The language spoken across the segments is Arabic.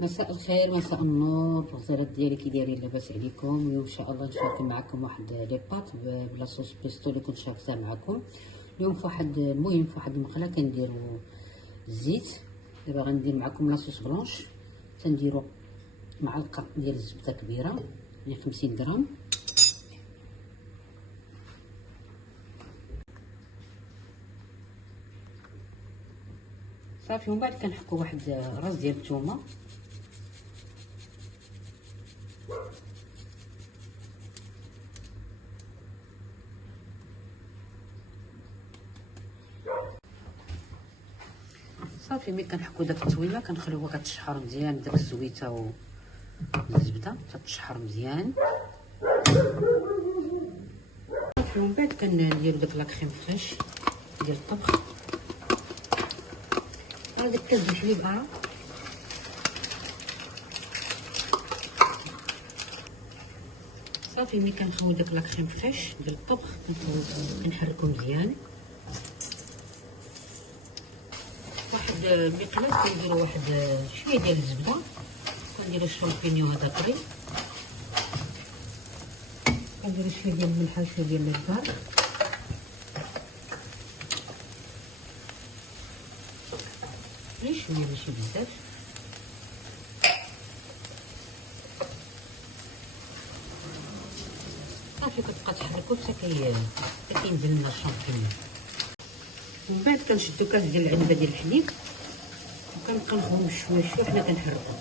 مساء الخير، مساء النور، الغزالات ديالي كي دايرين؟ لاباس عليكم؟ اليوم ان شاء الله نشارك معكم واحد لي بات بلا صوص بيستو اللي كنت شاركتها معكم اليوم في واحد المهم في واحد المقله. كنديروا الزيت. دابا غندير معكم لاصوص بلونش. تنديروا معلقه ديال الزبده كبيره يعني 50 غرام، صافي. ومن بعد كنحكوا واحد راس ديال الثومه، صافي. ملي كنحكوا داك التويله كنخليوها كتشحر مزيان، داك الزويته والزبده تتشحر مزيان، صافي. ومن بعد كنديروا داك لاكريم فريش ديال الطبخ، هذاك كاس ديال الحليب عرق، صافي. ملي كنخوي داك لاكريم فريش ديال الطبخ كنحركو مزيان. واحد المقلاة كنديروا واحد شويه ديال الزبده، كنديروا الشامبينيون هذا طري، كنديروا شويه ديال الملح وشويه ديال الزعتر، غير شويه ماشي بزاف، صافي. كتبقى تحركو حتى كينزل لنا الشامبينيون. ومن بعد كنشدو كاس ديال العنبه ديال الحليب وكنبقى نخدمو شويه شويه حنا كنحركو.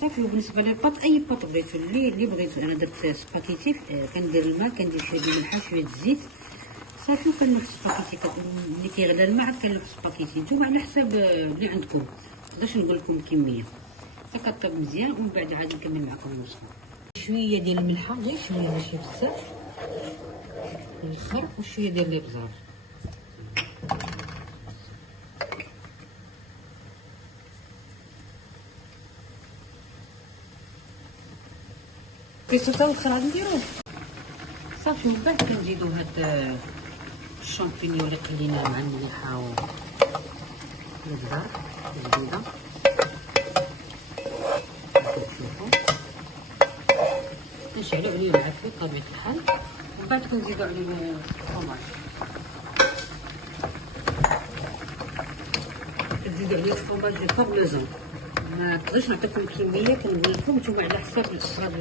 صافي. وبالنسبه للباط، اي باط بغيتو اللي بغيتو، انا درت سباكيتي، كندير الماء، كندير شويه ديال الملح شويه الزيت، صافي. وكنلوح سباكيتي، ملي كيغلى الماء عاد كنلوح سباكيتي. نتوما على حساب اللي عندكم، مقدرش نقول لكم الكميه، حتى كطيب مزيان. ومن بعد عاد نكمل معكم الوصفه. شويه ديال الملحه، غير شويه ماشي بزاف، الخر، وشويه ديال الابزار. كيسو تا الخر غادي نديروه، صافي. ومن بعد كنزيدو هاد الشامبينيون اللي قليناه مع المليحه والابزار الجديده، كتشوفوا. كنشعلو عليه العافيه بطبيعه الحال. ومن بعد كنزيدو عليه الفرماج، كنزيدو عليه الفرماج دو بارميزان. ما نقدرش نعطيكم كميه، كنقول لكم نتوما على حساب الافراد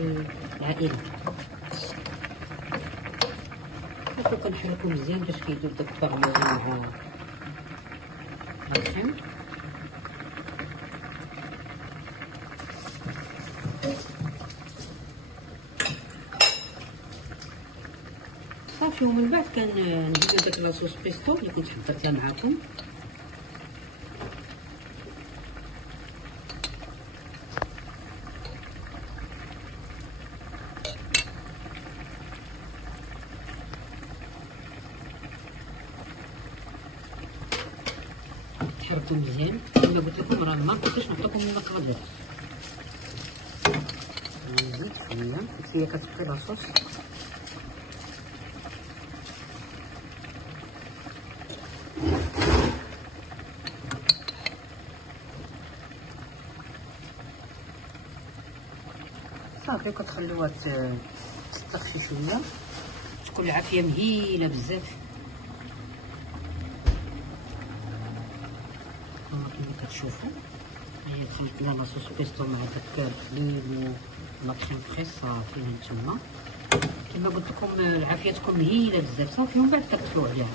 العائله. كنحركو مزيان باش كيدوب داك البارميزان مع الكريم. صافي. ومن بعد كنزيدو داك لاصوص بيستو اللي كنت حضرتها معاكم، تحركو مزيان. كما قلت لكم راه ما كنتش نعطيكم المقادير، نزيد شويه كتبقى لاصوص. صافي. كتخليوها تستخ شي شويه، تكون العافيه مهيله بزاف كما كتشوفوا. هي دخلت لها لاصوص بيستو مع داك الحليب ولاكريم فريش، صافي. هانتوما كما قلت لكم العافيه تكون مهيله بزاف، صافي. ومن بعد كتطفيو عليها.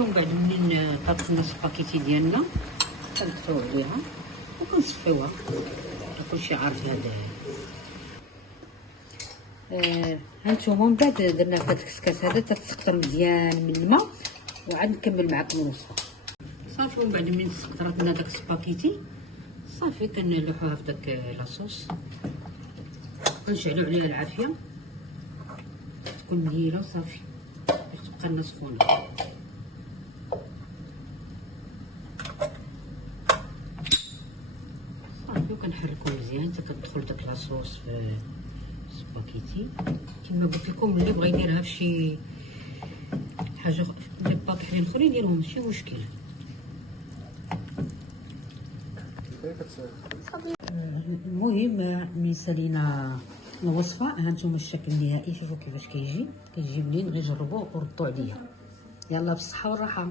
ومن بعد منين طابت لنا السباكيتي ديالنا كنطفيو عليها وكنصفيوها. كلشي عارف هذا. هانتوما من بعد درنا في هاد الكسكاس هذا تتسقطر مزيان من الماء، وعاد نكمل معكم الوصفه. صافي. ومن بعد من سقطرات لنا داك السباكيتي، صافي كنلوحوها في داك لاصوص، كنشعلو عليها العافيه تكون مهيله، صافي. تبقى لنا سخونه. وكنحركو مزيان حتى كتدخل داك لاصوص في السباكيتي. كما قلت لكم اللي بغى يديرها في شي حاجه دي باطحين اخرين يديرهم ماشي مشكل. المهم من سالينا الوصفه، ها نتوما الشكل النهائي، شوفوا كيفاش كيجي بنين، غير جربوه وردوا عليا. يلا بالصحه والراحه.